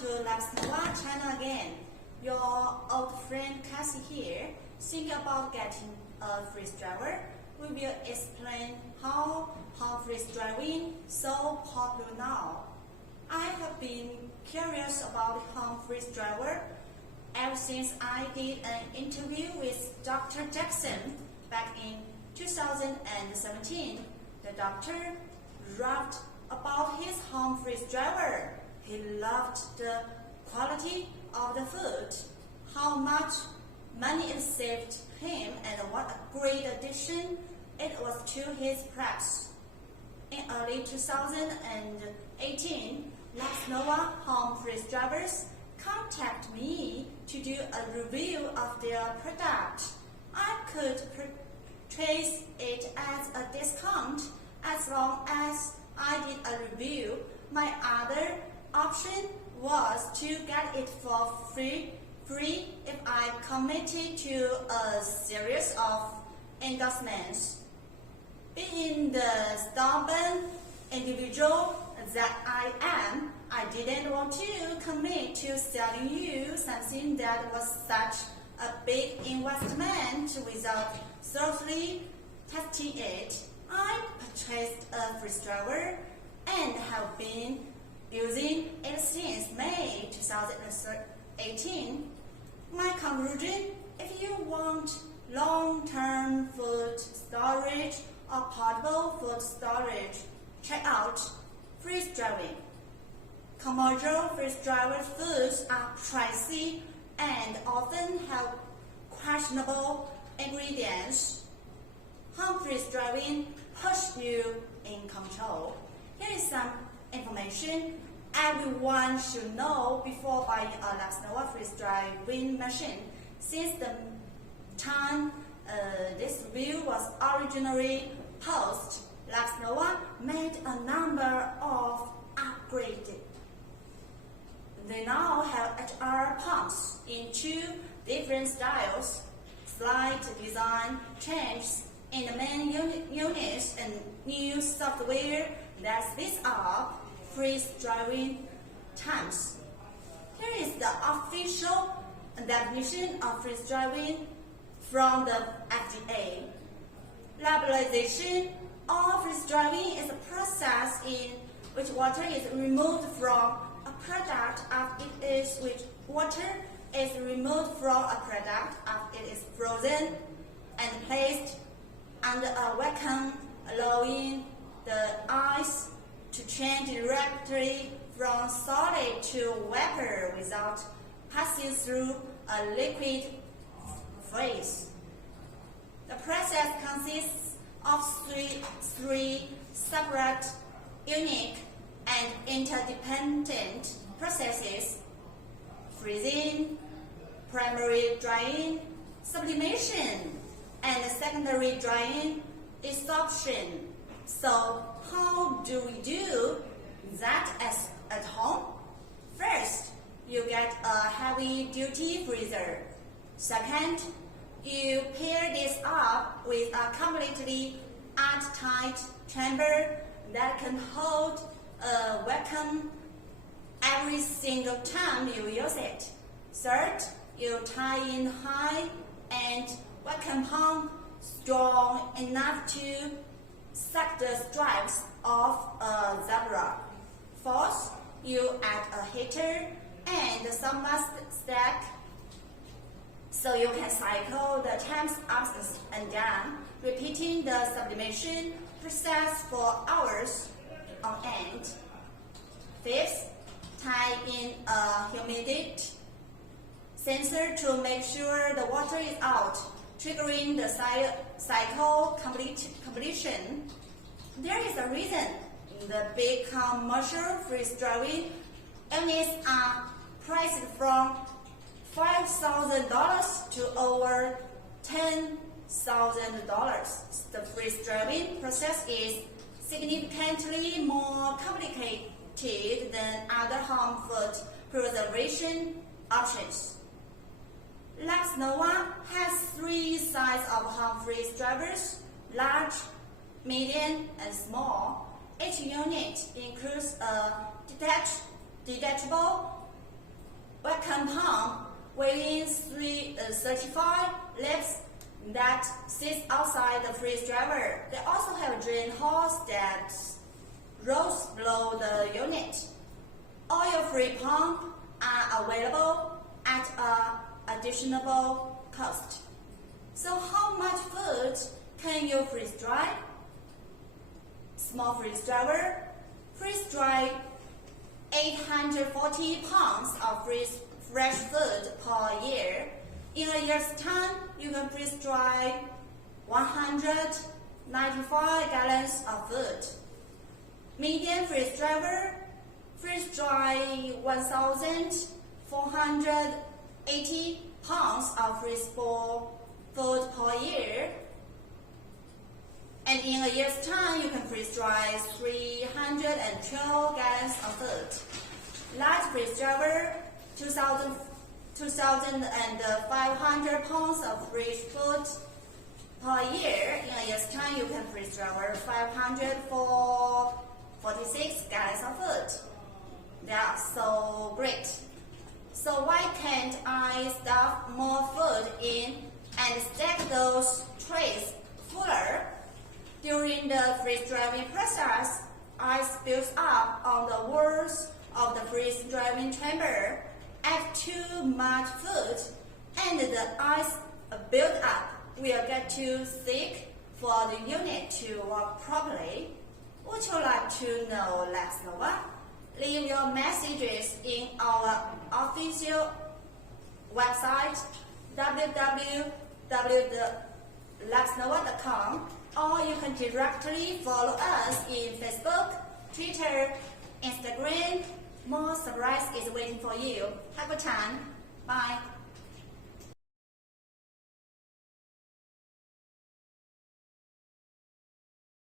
to Nova-Zhengzhou channel again. Your old friend Cassie here. Think about getting a freeze driver. We will explain how home freeze driving so popular now. I have been curious about home freeze driver ever since I did an interview with Dr. Jackson back in 2017. The doctor raved about his home freeze driver. He loved the quality of the food, how much money it saved him, and what a great addition it was to his practice. In early 2018, Nova home freeze drivers contacted me to do a review of their product. I could purchase it at a discount as long as I did a review. My other option was to get it for free if I committed to a series of endorsements. Being the stubborn individual that I am, I didn't want to commit to selling you something that was such a big investment without thoroughly testing it. I purchased a freeze driver and have been using it since May 2018. My conclusion: if you want long-term food storage or portable food storage, check out freeze driving. Commercial freeze driver foods are pricey and often have questionable ingredients. Home freeze driving puts you in control. Here is some information everyone should know before buying a Nova freeze driving machine. Since the time this review was originally posted, Nova made a number of upgrades. They now have HR pumps in 2 different styles, slight design changes in the main units, and new software that speeds up freeze driving times. Here is the official definition of freeze driving from the FDA. Labelization of freeze driving is a process in which water is removed from a product after it is removed from a product after it is frozen and placed under a vacuum, allowing the ice to change directly from solid to vapor without passing through a liquid phase. The process consists of three separate, unique, and interdependent processes: freezing, primary drying, sublimation, and secondary drying, desorption. So how do we do that at home? First, you get a heavy-duty freezer. Second, you pair this up with a completely airtight chamber that can hold a vacuum every single time you use it. Third, you tie in high-end vacuum pump strong enough to suck the stripes off a zebra. Fourth, you add a heater and some stack so you can cycle the temps up and down, repeating the sublimation process for hours on end. Fifth, tie in a humidity sensor to make sure the water is out, triggering the cycle completion. There is a reason the big commercial freeze driving units are priced from $5,000 to over $10,000. The freeze driving process is significantly more complicated than other home food preservation options. Nova has 3 sizes of home freeze drivers: large, medium, and small. Each unit includes a detachable vacuum pump weighing 35 liters that sits outside the freeze dryer. They also have a drain hose that rolls below the unit. Oil-free pump are available at an additional cost. So how much food can you freeze dry? Small freeze dryer freeze dry 840 pounds of fresh food per year. In a year's time, you can freeze dry 195 gallons of food. Medium freeze dryer freeze dry 1,480 pounds of freezable food per year. And in a year's time, you can freeze dry 312 gallons of food. Light freeze dryer 2,500 pounds of fresh food per year. In a year's time, you can freeze dry 546 gallons of food. They are so great. So why can't I stuff more food in and stack those trays fuller? During the freeze drying process, ice builds up on the walls of the freeze drying chamber. Add too much food, and the ice build-up will get too thick for the unit to work properly. Would you like to know Labs Nova? Leave your messages in our official website www.labsnova.com, or you can directly follow us in Facebook, Twitter, Instagram. More surprise is waiting for you. Have a good time. Bye.